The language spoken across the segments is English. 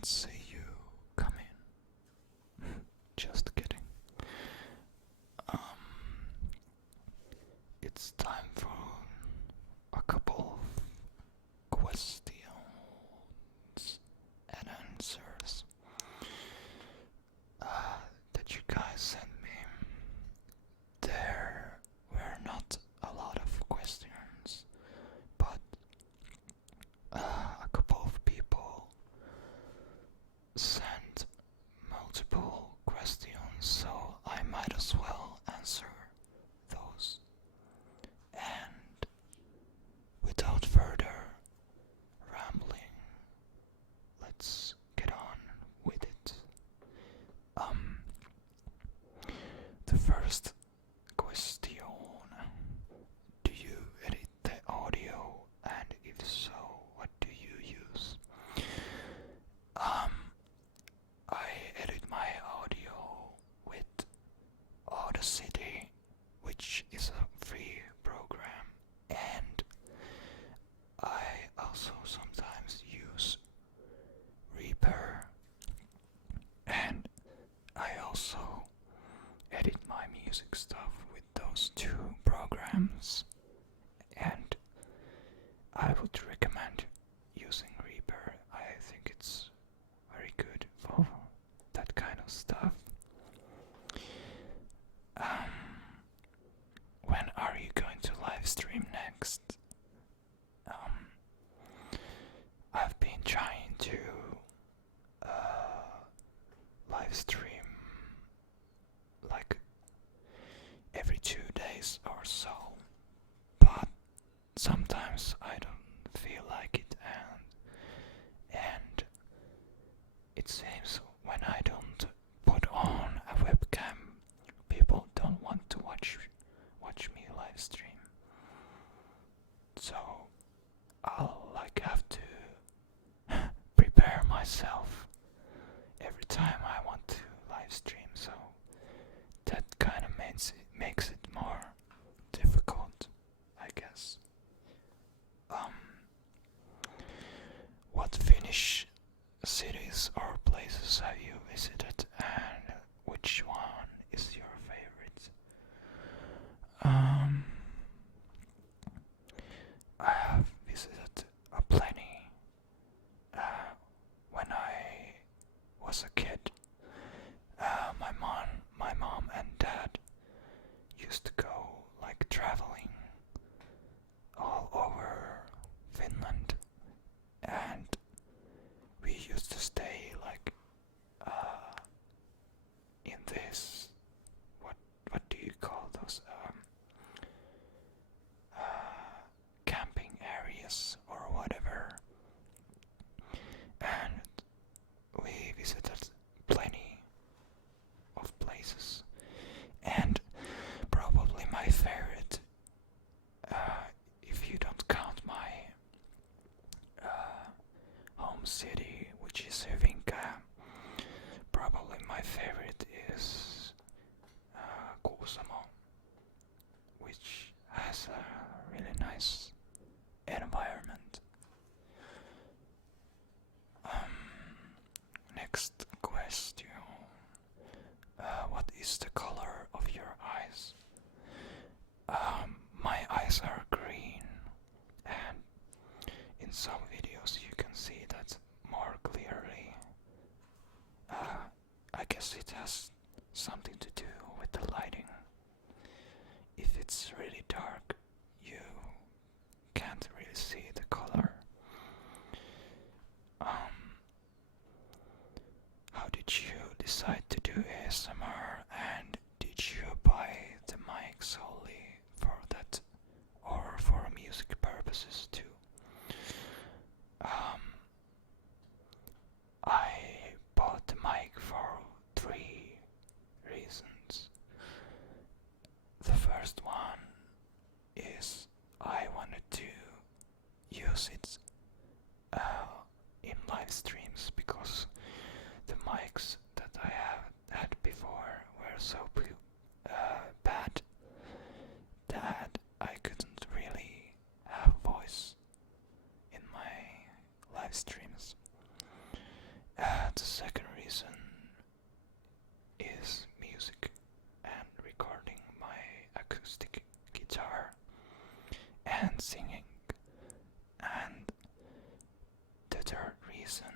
didn't see you come in. Just kidding. Um, it's time for a couple of questions and answers that you guys sent me. There were not a lot of questions, but a couple of people sent multiple questions, so I might as well answer those. And without further rambling, let's get on with it. The first question: do you edit the audio, and if so, what do you use? I edit my audio with Audacity, which is a free program, and I also sometimes use Reaper, and I also edit my music stuff with those two programs, and I would recommend using Reaper. I think it's very good for that kind of stuff. When are you going to live stream next? I've been trying to live stream like every 2 days or so, but sometimes I don't feel like it, and it seems when I don't put on a webcam, people don't want to watch me live stream. So I'll have to prepare myself every time I want to live stream, so that kind of makes it more difficult, I guess. What Finnish cities or places have you visited, and which one is your favorite? I have visited a plenty. When I was a kid, my mom and dad used to go traveling all over Finland, and we used to stay in this, what do you call those, camping areas or whatever, and we visited plenty of places, and probably my favorite, if you don't count my home city, which is Hyvinkää, probably my favorite is Kuusamo, which has a really nice environment. Next question. What is the color of your eyes? My eyes are green, and in some videos you can see that more clearly. I guess it has something to do with the lighting. If it's really dark, you can't really see the color. How did you decide to do ASMR, and did you buy the mic solely for that or for music purposes too? I bought the mic for 3 reasons. The first one is I wanted to use it in live streams, because the mics that I have had before were so bad that I couldn't really have voice in my live streams. the second reason is music and recording my acoustic guitar and singing. And the third reason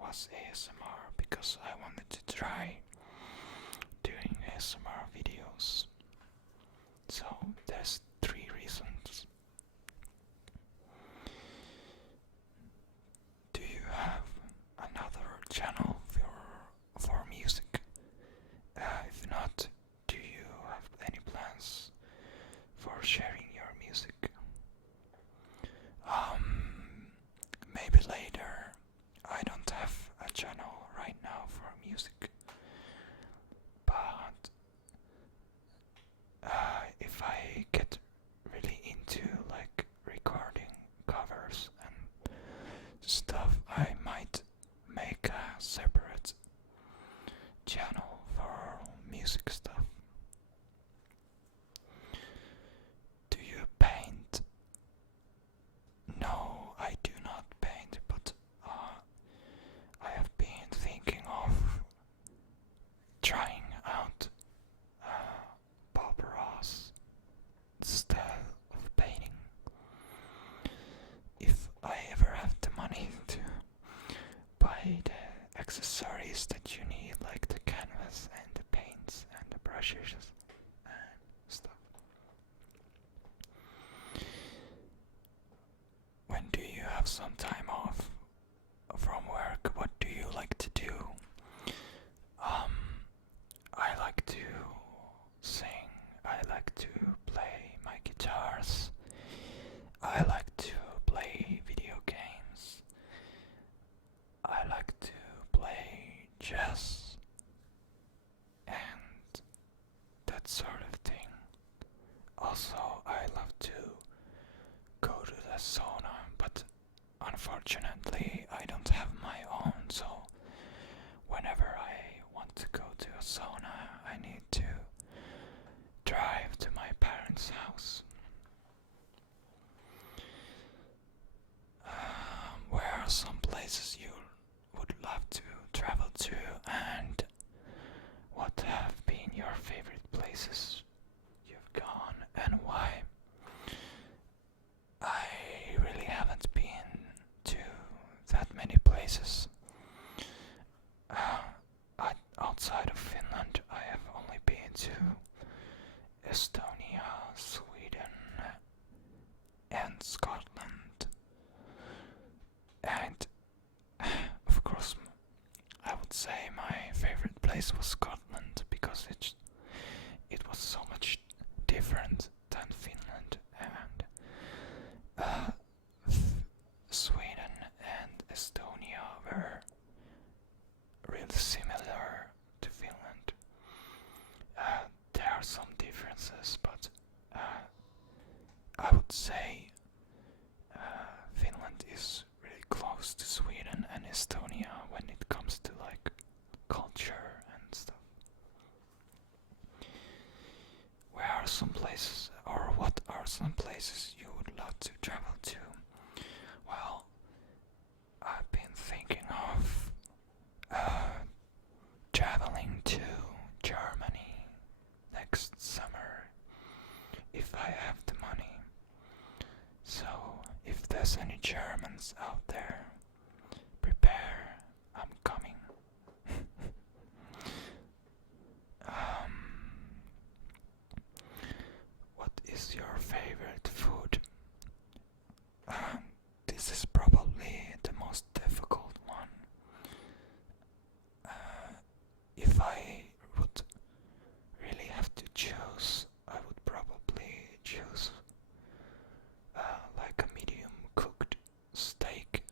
was ASMR, because I wanted to try doing ASMR videos. So there's 3 reasons. Do you have another channel for music? If not, do you have any plans for sharing your music? Maybe later. I don't have a channel right now for music, but if I get really into like recording covers and stuff, I might make a separate channel for music stuff. Do you paint? No, I do not paint, but I have been thinking of trying out Bob Ross style of painting. If I ever have the money to buy the accessories that you need, like the canvas and the paints and the brushes and stuff. When do you have some time off from work? What do you like to do? I like to sing. I like to play my guitars. I like to play video games. I like to play chess and that sort of thing. Also, I love to go to the sauna, but unfortunately I don't have my own, so whenever I want to go to a sauna, I need to drive to my parents' house. Where are some places you would love to travel to, and what have been your favorite places you've gone and why? I really haven't been to that many places. Outside of Finland, I have only been to Estonia, Sweden, and Scotland. And of course, I would say my favorite place was Scotland, because it was so much different than Finland, and Sweden and Estonia were really similar to Finland. There are some differences, but I would say Finland is really close to Sweden and Estonia when it comes to like culture and stuff. Where are some places, or what are some places you would love to travel to? Well, I've been thinking of traveling to Germany next summer if I have the money. So if there's any Germans out there, prepare, I'm coming. What is your favorite food? This is probably the most difficult one. If I would really have to choose, I would probably choose like a medium cooked steak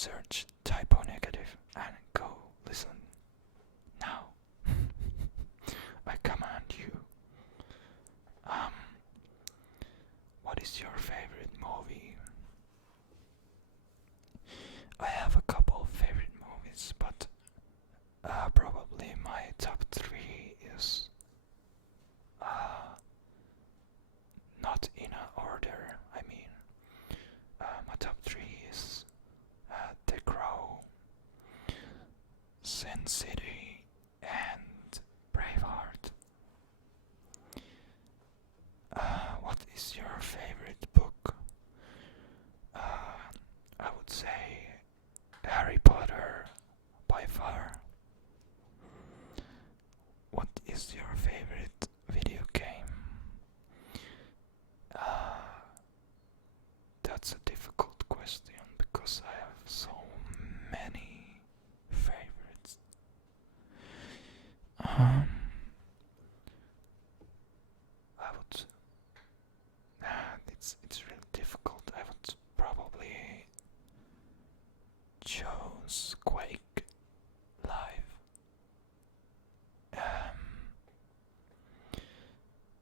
search typo negative and go listen now. I command you. What is your favorite movie? I have a couple of favorite movies, but probably my top 3 is not in an order. I mean, my top 3 is The Crow, Sin City, and Braveheart. What is your favorite book? I would say Harry Potter by far. What is your favorite video game? That's a difficult question because I have so many favorites. I would. It's really difficult. I would probably choose Quake Live.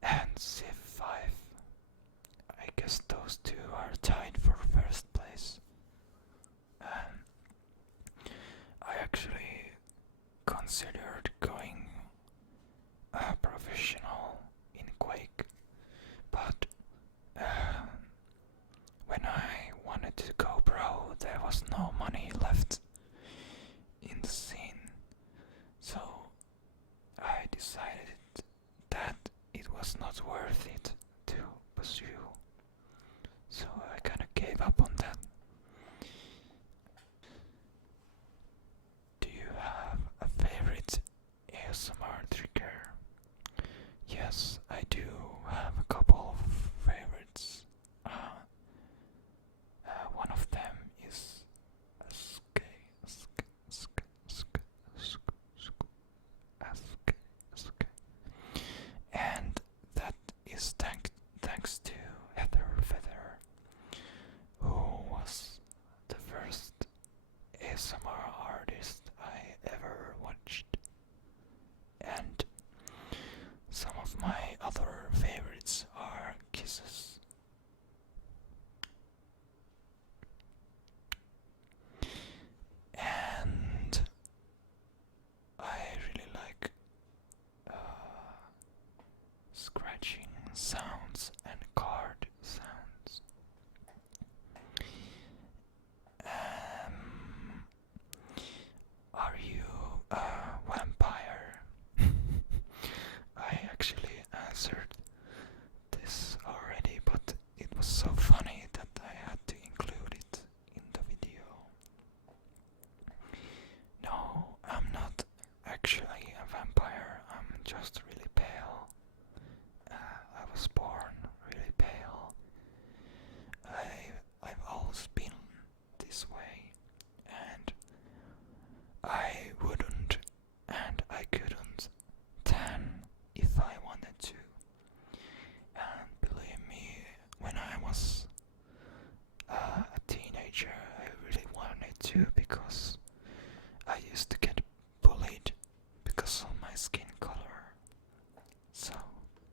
And Civ 5. I guess those two are tied for first place. I actually considered going professional in Quake, but when I wanted to go pro, there was no money left in the scene, so I decided that it was not worth it to pursue, so I kinda gave up on that. Do you have a favorite ASMR trigger? Yes, I do have a couple of favorites. One of them is and that is thanks to Heather Feather, who was the first ASMR artist I ever watched. And some of my other favorites are Kisses, and I really like scratching sounds and card sounds. Are you a vampire? I actually answered this already, but it was so funny that I had to include it in the video. No, I'm not actually a vampire, I'm just really pale. I was born really pale. I've always been this way, and I wouldn't and I couldn't tan if I wanted to. And believe me, when I was a teenager, I really wanted to because I used to get bullied because of my skin color. So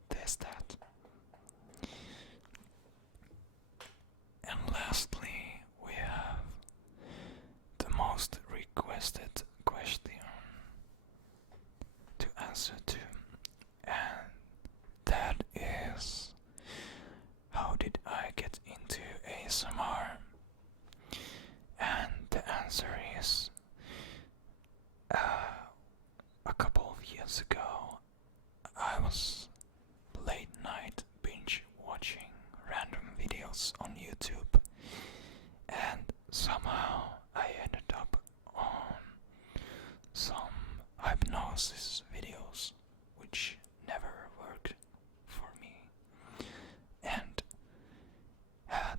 there's that. And lastly, we have the most requested question to answer to, and that is, how did I get into ASMR? And the answer is, a couple of years ago, I was late night binge watching random videos on YouTube, and somehow I ended up on some hypnosis videos which never worked for me. And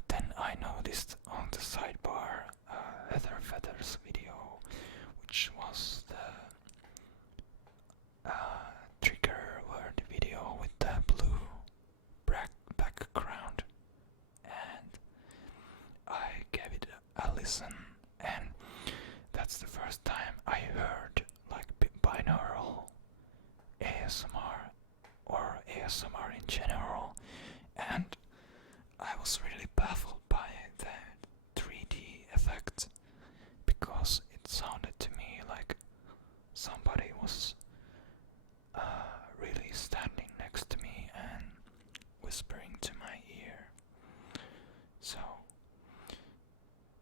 then I noticed on the sidebar Heather Feather's video, which was the trigger word video with the blue background, and I gave it a listen, and that's the first time I heard like binaural ASMR or ASMR in general, and I was really baffled by the 3D effect because it sounded to me like somebody was really standing next to me and whispering to my ear. So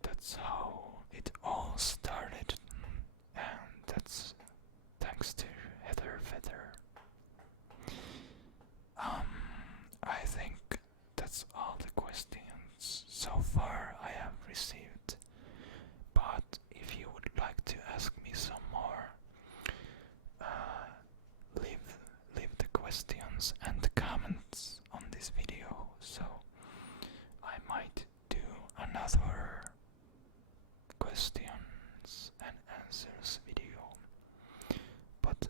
that's how it all started, and that's thanks to Heather Feather. I think that's all the questions so far I have received. But if you would like to ask me some more, leave the questions and the comments on this video, so I might do another questions and answers video. But